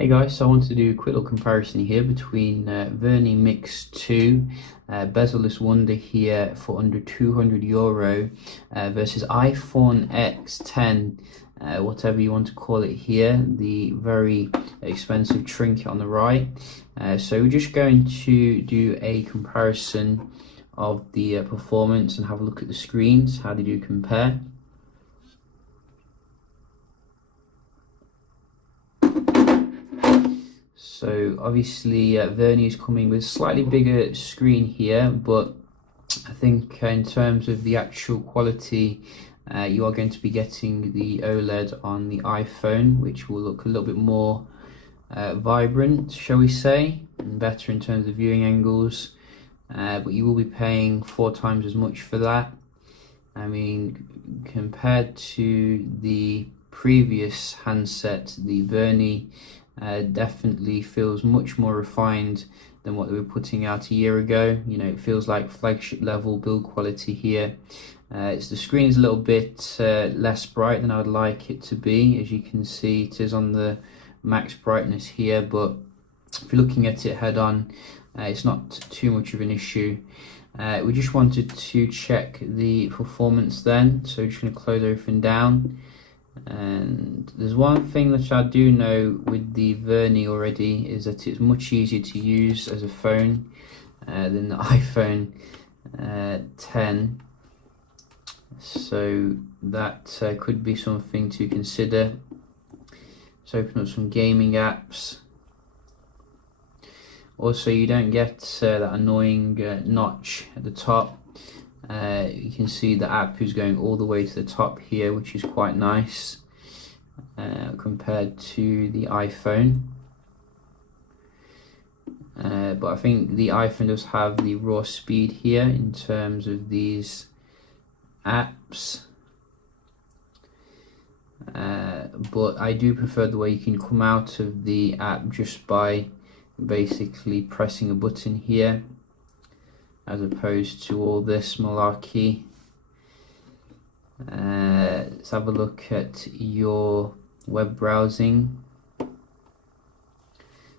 Hey guys, so I want to do a quick little comparison here between Vernee Mix 2 bezel-less wonder here for under €200 versus iPhone X10, whatever you want to call it here, the very expensive trinket on the right. So we're just going to do a comparison of the performance and have a look at the screens, how they do compare. So obviously Vernee is coming with a slightly bigger screen here, but I think in terms of the actual quality, you are going to be getting the OLED on the iPhone, which will look a little bit more vibrant, shall we say, and better in terms of viewing angles, but you will be paying 4 times as much for that. I mean, compared to the previous handset, the Vernee definitely feels much more refined than what they were putting out a year ago. You know, it feels like flagship level build quality here. The screen is a little bit less bright than I would like it to be. As you can see, it is on the max brightness here, but if you're looking at it head on, it's not too much of an issue. We just wanted to check the performance then, so we're just going to close everything down. And there's one thing that I do know with the Vernee already, is that it's much easier to use as a phone than the iPhone 10, so that could be something to consider. Let's open up some gaming apps. Also, you don't get that annoying notch at the top. You can see the app is going all the way to the top here, which is quite nice compared to the iPhone. But I think the iPhone does have the raw speed here in terms of these apps. But I do prefer the way you can come out of the app just by basically pressing a button here, as opposed to all this malarkey. Let's have a look at your web browsing.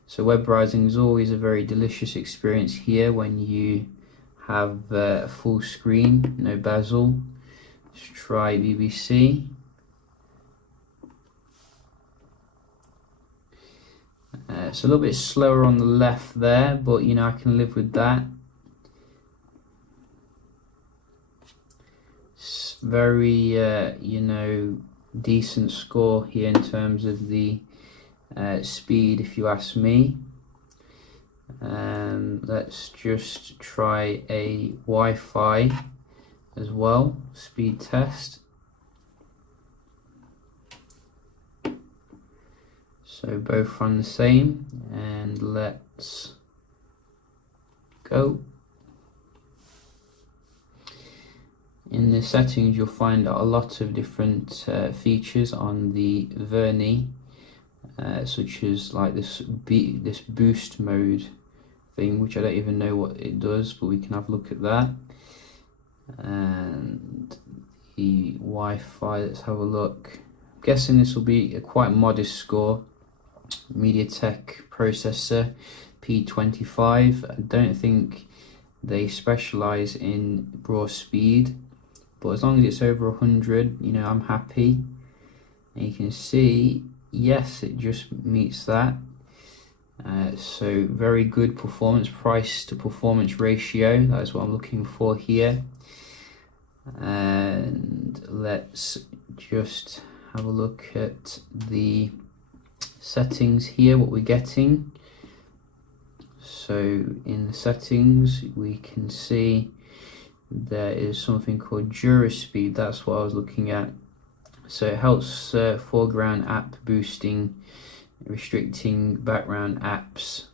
So web browsing is always a very delicious experience here when you have a full screen, no bezel. Let's try BBC. It's a little bit slower on the left there, but you know, I can live with that. It's very you know, decent score here in terms of the speed, if you ask me. Let's just try a Wi-Fi as well, speed test. So both run the same, and let's go. In the settings, you'll find a lot of different features on the Vernee, such as like this boost mode thing, which I don't even know what it does, but we can have a look at that. And the Wi-Fi, let's have a look. I'm guessing this will be a quite modest score. MediaTek processor, P25. I don't think they specialize in raw speed, but as long as it's over 100, you know, I'm happy. And you can see, yes, it just meets that. So very good performance, price to performance ratio. That's what I'm looking for here. And let's just have a look at the settings here, what we're getting. So in the settings, we can see there is something called Duraspeed. That's what I was looking at. So it helps foreground app boosting, restricting background apps.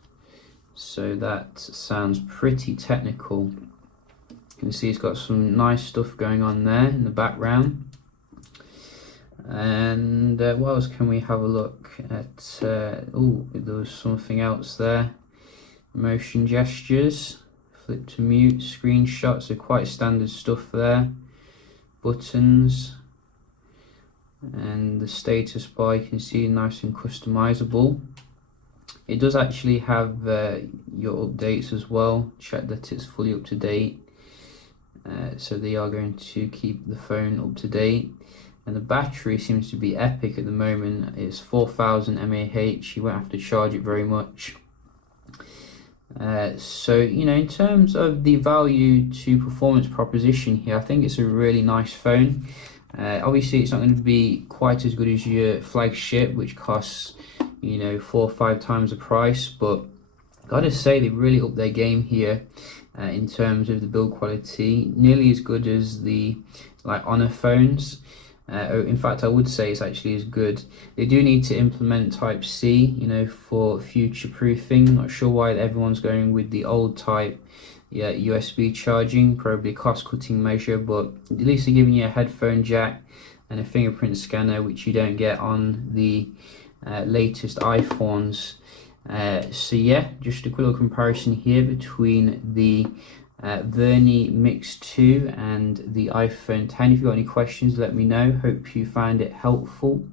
So that sounds pretty technical. You can see it's got some nice stuff going on there in the background. And what else can we have a look at? Oh, there was something else there. Motion gestures, flip to mute, screenshots are quite standard stuff there. Buttons, and the status bar, you can see, nice and customizable. It does actually have your updates as well. Check that it's fully up to date. So they are going to keep the phone up to date. And the battery seems to be epic at the moment. It's 4000 mAh. You won't have to charge it very much. So, you know, in terms of the value to performance proposition here, I think it's a really nice phone. Obviously, it's not going to be quite as good as your flagship, which costs, you know, 4 or 5 times the price. But gotta say, they really upped their game here in terms of the build quality. Nearly as good as the Honor phones. In fact, I would say it's actually as good. They do need to implement Type C, you know, for future proofing. Not sure why everyone's going with the old type, yeah, USB charging, probably a cost cutting measure, but at least they're giving you a headphone jack and a fingerprint scanner, which you don't get on the latest iPhones. So yeah, just a quick little comparison here between the Vernee Mix 2 and the iPhone 10. If you've got any questions, let me know. Hope you find it helpful.